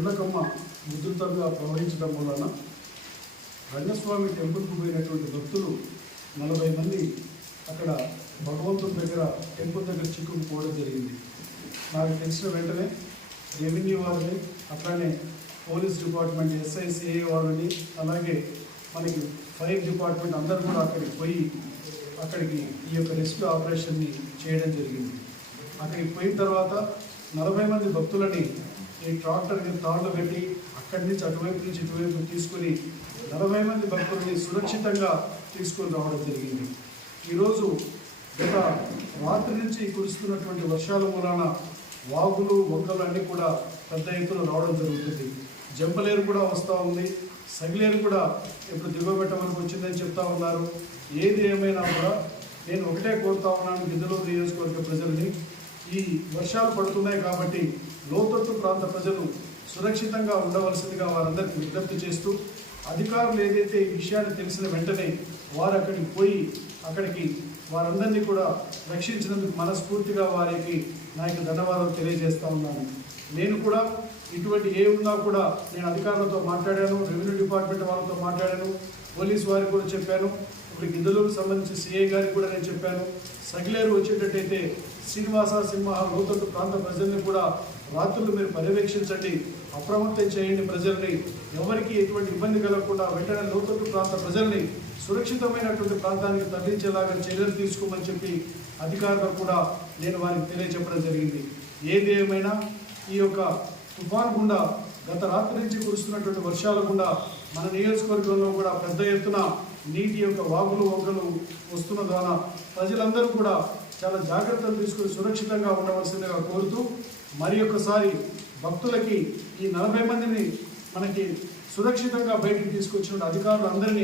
గుండ్లకమ్మ ఉధృతంగా ప్రవహించడం వలన రంగస్వామి టెంపుల్కు పోయినటువంటి భక్తులు 40 మంది అక్కడ భగవంతుడి దగ్గర టెంపుల్ దగ్గర చిక్కుకుపోవడం జరిగింది. నాకు తెలిసిన వెంటనే రెవెన్యూ వారిని, అట్లానే పోలీస్ డిపార్ట్మెంట్ ఎస్ఐ సిఐ వాళ్ళని, అలాగే మనకి ఫైర్ డిపార్ట్మెంట్ అందరూ కూడా అక్కడికి పోయి అక్కడికి ఈ యొక్క రెస్క్యూ ఆపరేషన్ని చేయడం జరిగింది. అక్కడికి పోయిన తర్వాత 40 మంది భక్తులని ఈ ట్రాక్టర్కి తాళ్ళు పెట్టి అక్కడి నుంచి అటువైపు నుంచి ఇటువైపు తీసుకొని 40 మంది భక్తుల్ని సురక్షితంగా తీసుకొని రావడం జరిగింది. ఈరోజు గత రాత్రి నుంచి కురుస్తున్నటువంటి వర్షాల మూలాన వాగులు వంకలు అన్నీ కూడా పెద్ద ఎత్తున రావడం జరుగుతుంది. జంపలేరు కూడా వస్తూ ఉంది, సగిలేరు కూడా ఇప్పుడు దిగబెట్టమని వచ్చిందని చెప్తా ఉన్నారు. ఏది ఏమైనా కూడా నేను ఒకటే కోరుతా ఉన్నాను గిద్దలూరు నియోజకవర్గ ప్రజల్ని, ఈ వర్షాలు పడుతున్నాయి కాబట్టి లోతట్టు ప్రాంత ప్రజలు సురక్షితంగా ఉండవలసిందిగా వారందరికీ విజ్ఞప్తి చేస్తూ, అధికారులు ఏదైతే ఈ విషయాన్ని తెలిసిన వెంటనే వారు అక్కడికి పోయి అక్కడికి వారందరినీ కూడా రక్షించినందుకు మనస్ఫూర్తిగా వారికి నా యొక్క ధన్యవాదాలు తెలియజేస్తూ ఉన్నాను. నేను కూడా ఇటువంటి ఏ ఉన్నా కూడా నేను అధికారులతో మాట్లాడాను, రెవెన్యూ డిపార్ట్మెంట్ వాళ్ళతో మాట్లాడాను, పోలీసు వారికి కూడా చెప్పాను. ఇప్పుడు గిద్దలూరుకు సంబంధించి సిఐ గారికి కూడా నేను చెప్పాను. సగిలేరు వచ్చేటట్టయితే శ్రీనివాస సింహ లోతట్టు ప్రాంత ప్రజల్ని కూడా రాత్రులు మీరు పర్యవేక్షించండి, అప్రమత్తం చేయండి. ప్రజల్ని ఎవరికి ఎటువంటి ఇబ్బంది కలగకుండా వెంటనే లోతట్టు ప్రాంత ప్రజల్ని సురక్షితమైనటువంటి ప్రాంతానికి తరలించేలాగా చర్యలు తీసుకోమని చెప్పి అధికారులకు కూడా నేను వారికి తెలియచెప్పడం జరిగింది. ఏది ఏమైనా ఈ యొక్క తుఫాన్ గుండా గత రాత్రి నుంచి కురుస్తున్నటువంటి వర్షాల గుండా మన నియోజకవర్గంలో కూడా పెద్ద ఎత్తున నీటి యొక్క వాగులు వంకలు వస్తున్న ద్వారా ప్రజలందరూ కూడా చాలా జాగ్రత్తలు తీసుకుని సురక్షితంగా ఉండవలసిందిగా కోరుతూ, మరి ఒక్కసారి భక్తులకి ఈ 40 మందిని మనకి సురక్షితంగా బయటికి తీసుకొచ్చిన అధికారులు అందరినీ